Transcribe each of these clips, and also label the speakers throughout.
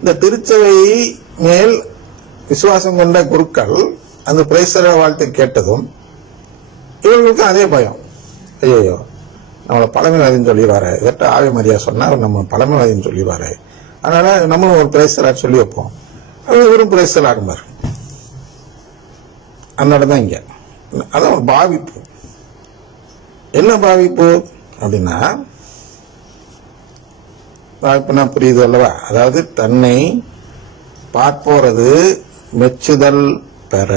Speaker 1: இந்த திருச்சபை மேல் விசுவாசம் கொண்ட குருக்கள் அந்த பிரேசர வாழ்த்து கேட்டதும் இவர்களுக்கும் அதே பயம். ஐயோ நம்மளை பழமைவாதின்னு சொல்லிடுவாரு. இதட்ட ஆவி மரியா சொன்னார் அவர் நம்ம பழமைவாதின்னு சொல்லிடுவாரு. அதனால நம்மளும் ஒரு பிரேசலாட் சொல்லி வைப்போம். அது வெறும் பிரேசலாடுமார் அந்த தான் இங்கே. அதான் ஒரு பாவிப்பு. என்ன பாவிப்பு அப்படின்னா பார்ப்பனா புரியுது அல்லவா? அதாவது தன்னை பார்ப்போரது மெச்சுதல் பெற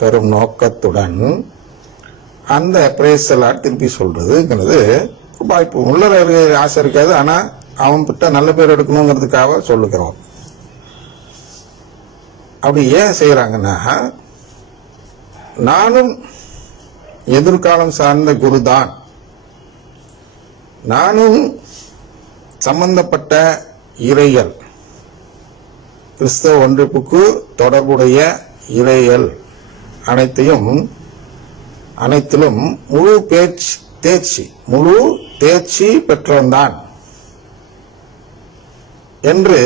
Speaker 1: பெறும் நோக்கத்துடன் அந்த பிரேசலாட் திருப்பி சொல்றதுங்கிறது வாய்ப்பு. உள்ள ஆசை இருக்காது. ஆனால் அவன் கிட்ட நல்ல பேர் எடுக்கணுங்கிறதுக்காக சொல்லுகிறோம். அப்படி ஏன் செய்கிறாங்கன்னா நானும் எதிர்காலம் சார்ந்த குருதான். நானும் சம்பந்தப்பட்ட இறைகள் கிறிஸ்தவ ஒன்றிப்புக்கு தொடர்புடைய இறைகள் அனைத்தையும் அனைத்திலும் முழு பேச்சு தேர்ச்சி முழு தேர்ச்சி பெற்றவன்தான் என்று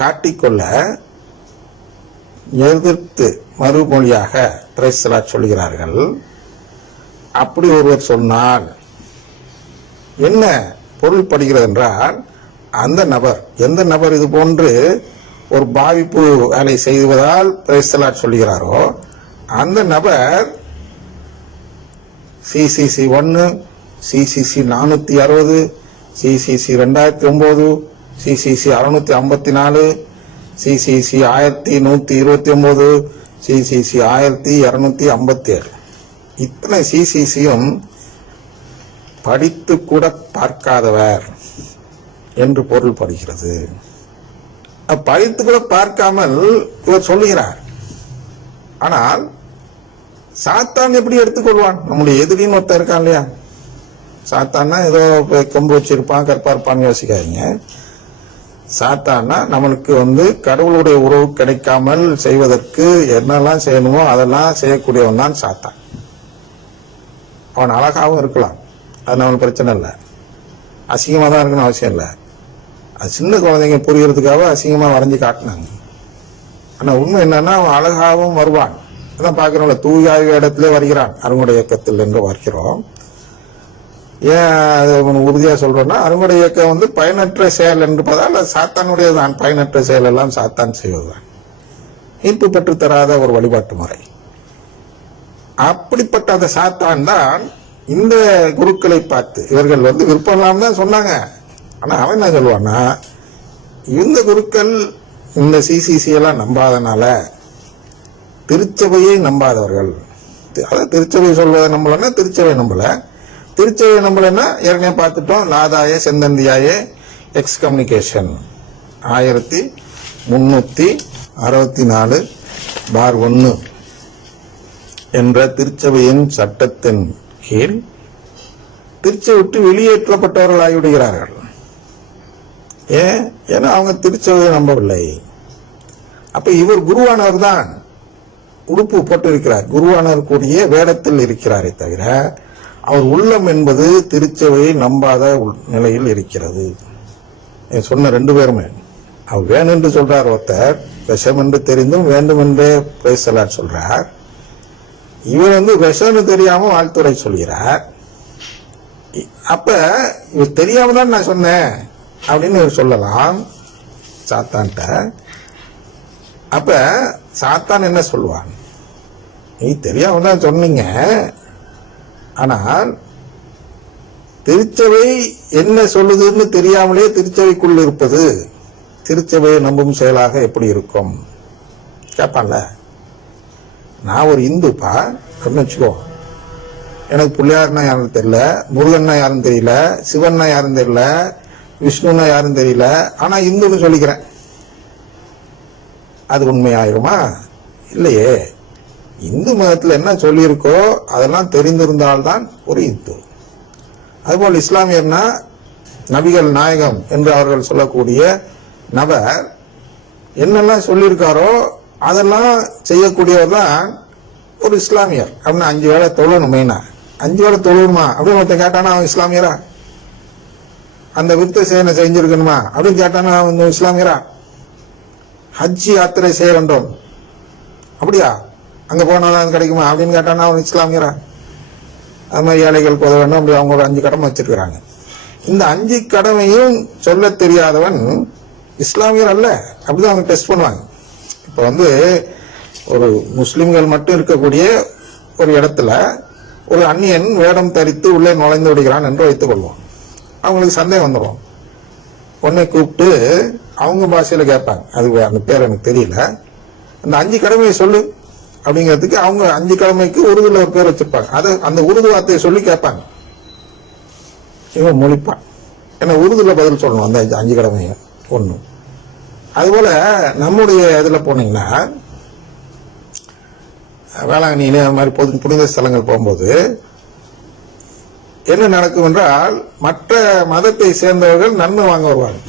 Speaker 1: காட்டிக்கொள்ள எதிர்த்து மறுமொழியாக திரைசலா சொல்கிறார்கள். அப்படி ஒருவர் சொன்னால் என்ன பொருள்படுகிறது என்றால் அந்த நபர் எந்த நபர் இது போன்று ஒரு பாவிப்பு வேலை செய்வதால் பிரேசலாட் சொல்கிறாரோ அந்த நபர் சிசிசி ஒன்று சிசிசி நானூற்றி அறுபது சிசிசி ரெண்டாயிரத்தி ஒம்பது சிசிசி அறுநூத்தி ஐம்பத்தி நாலு சிசிசி ஆயிரத்தி நூற்றி இருபத்தி ஒம்பது சிசிசி ஆயிரத்தி இரநூத்தி ஐம்பத்தி ஏழு. இத்தனை சிசிசியும் படித்து கூட பார்க்காதவர் என்று பொருள் படுகிறது. படித்து கூட பார்க்காமல் இவர் சொல்லுகிறார். ஆனால் சாத்தான் எப்படி எடுத்துக்கொள்வான்? நம்முடைய எதிரின்னு ஒருத்தன் இருக்கான் இல்லையா? சாத்தான்னா ஏதோ கொம்பு வச்சிருப்பான் கற்பா இருப்பான்னு யோசிக்காதீங்க. சாத்தான்னா நம்மளுக்கு வந்து கடவுளுடைய உறவு கிடைக்காமல் செய்வதற்கு என்னெல்லாம் செய்யணுமோ அதெல்லாம் செய்யக்கூடியவன் தான் சாத்தான். அவன் அழகாகவும் இருக்கலாம். அது நம்மளுக்கு பிரச்சனை இல்லை. அசிங்கமாக தான் இருக்கணும் அவசியம் இல்லை. அது சின்ன குழந்தைங்க புரியறதுக்காக அசிங்கமாக வரைஞ்சி காட்டினாங்க. ஆனால் உண்மை என்னன்னா அவன் அழகாகவும் வருவான். அதான் பார்க்குறோம்ல தூயாய இடத்துல வருகிறான். அருங்குடை இயக்கத்தில் என்று வருகிறோம் ஏன் அது உறுதியாக சொல்கிறோன்னா அருங்குடை இயக்கம் வந்து பயனற்ற செயல் என்பதால் அது சாத்தானுடையதான் பயனற்ற செயல் எல்லாம் சாத்தான் செய்வதுதான். ஈர்ப்பு பெற்றுத்தராத ஒரு வழிபாட்டு முறை. அப்படிப்பட்ட அந்த சாத்தான் தான் இந்த குருக்களை பார்த்து இவர்கள் வந்து விருப்பம் தான் சொன்னாங்க. ஆனால் அவன் என்ன சொல்லுவான்னா இந்த குருக்கள் இந்த சிசிசி எல்லாம் நம்பாதனால திருச்சபையை நம்பாதவர்கள். தி- அதாவது திருச்சபை சொல்வதை நம்பலன்னா திருச்சபை நம்பலை. திருச்சபை நம்பலைன்னா ஏற்கனவே பார்த்துட்டோம் நாதாய செந்தந்தியாய எக்ஸ் கம்யூனிகேஷன் ஆயிரத்தி முன்னூற்றி அறுபத்தி நாலு பார் ஒன்று என்ற திருச்சபையின் சட்டத்தின் கீழ் திருச்சை விட்டு வெளியேற்றப்பட்டவர்கள் ஆகிவிடுகிறார்கள் ஏன் ஏன்னா அவங்க திருச்சபையை நம்பவில்லை. அப்ப இவர் குருவானவர் தான் உடுப்பு போட்டிருக்கிறார். குருவானவர் கூடிய வேடத்தில் இருக்கிறாரே தவிர அவர் உள்ளம் என்பது திருச்சபையை நம்பாத உள்- நிலையில் இருக்கிறது. சொன்ன ரெண்டு பேருமே. அவர் வேணும்னு சொல்றார் ஒருத்தர் விஷம் என்று தெரிந்தும் வேண்டும் என்றே பேசலார் சொல்றார். இவர் வந்து விஷம்னு தெரியாம வாழ்த்துறை சொல்கிறார். அப்ப இவர் தெரியாம தான் நான் சொன்னேன் அப்படின்னு இவர் சொல்லலாம். சாத்தான்ட்ட. அப்ப சாத்தான் என்ன சொல்லுவான்? நீ தெரியாம தான் சொன்னீங்க. ஆனால் திருச்சபை என்ன சொல்லுதுன்னு தெரியாமலே திருச்சபைக்குள் இருப்பது. திருச்சபையை நம்பும் செயலாக எப்படி இருக்கும்? கேட்பான்ல நான் ஒரு இந்துப்பா. அப்படின்னு வச்சுக்கோ. எனக்கு பிள்ளையார்னா யாருன்னு தெரியல. முருகன்னா யாருன்னு தெரியல. சிவன்னா யாரும் தெரியல. விஷ்ணுன்னா யாரும் தெரியல. ஆனால் இந்துன்னு சொல்லிக்கிறேன். அது உண்மையாயிருமா? இல்லையே. இந்து மதத்தில் என்ன சொல்லியிருக்கோ அதெல்லாம் தெரிந்திருந்தால்தான் ஒரு இந்து. அதுபோல் இஸ்லாமியர்னா நபிகள் நாயகம் என்று அவர்கள் சொல்லக்கூடிய நபர் என்னெல்லாம் சொல்லியிருக்காரோ அதெல்லாம் செய்யக்கூடியவர் தான் ஒரு இஸ்லாமியர். அப்படின்னு அஞ்சு வேலை தொழணும் மெயினா அஞ்சு வேலை தொழணுமா? அப்படின்னு ஒருத்தன் கேட்டானா அவன் இஸ்லாமியரா? அந்த விருத்த சேனை செஞ்சிருக்கணுமா? அப்படின்னு கேட்டானா அவன் இஸ்லாமியரா? ஹஜ் யாத்திரை செய்ய வேண்டும் அப்படியா? அங்க போனா தான் கிடைக்குமா? அப்படின்னு கேட்டானா அவன் இஸ்லாமியரா? அது மாதிரி ஏழைகள் போத வேண்டும். அப்படி அவங்க ஒரு அஞ்சு கடமை வச்சிருக்கிறாங்க. இந்த அஞ்சு கடமையும் சொல்ல தெரியாதவன் இஸ்லாமியர் அல்ல. அப்படிதான் அவங்க டெஸ்ட் பண்ணுவாங்க. இப்போ வந்து ஒரு முஸ்லிம்கள் மட்டும் இருக்கக்கூடிய ஒரு இடத்துல ஒரு அந்நியன் வேடம் தரித்து உள்ளே நுழைந்து விடுகிறான் என்று வைத்துக் கொள்வோம். அவங்களுக்கு சந்தேகம் வந்துடும் உடனே கூப்பிட்டு அவங்க பாஷையில் கேட்பாங்க. அது அந்த பேர் எனக்கு தெரியல. அந்த அஞ்சு கடமையை சொல்லு அப்படிங்கிறதுக்கு அவங்க அஞ்சு கடமைக்கு உருதுல ஒரு பேர் வச்சிருப்பாங்க. அதை அந்த உருது வார்த்தையை சொல்லி கேட்பாங்க. இவன் மொழிப்பான். ஏன்னா உருதுல பதில் சொல்லணும். அந்த அஞ்சு- அஞ்சு கடமையை. ஒன்று அதுபோல் நம்முடைய இதுல போனீங்கன்னா வேளாங்கண்ணி அது மாதிரி பொது புனித ஸ்தலங்கள் போகும்போது என்ன நடக்கும் என்றால் மற்ற மதத்தை சேர்ந்தவர்கள் நன்மை வாங்க வருவாங்க.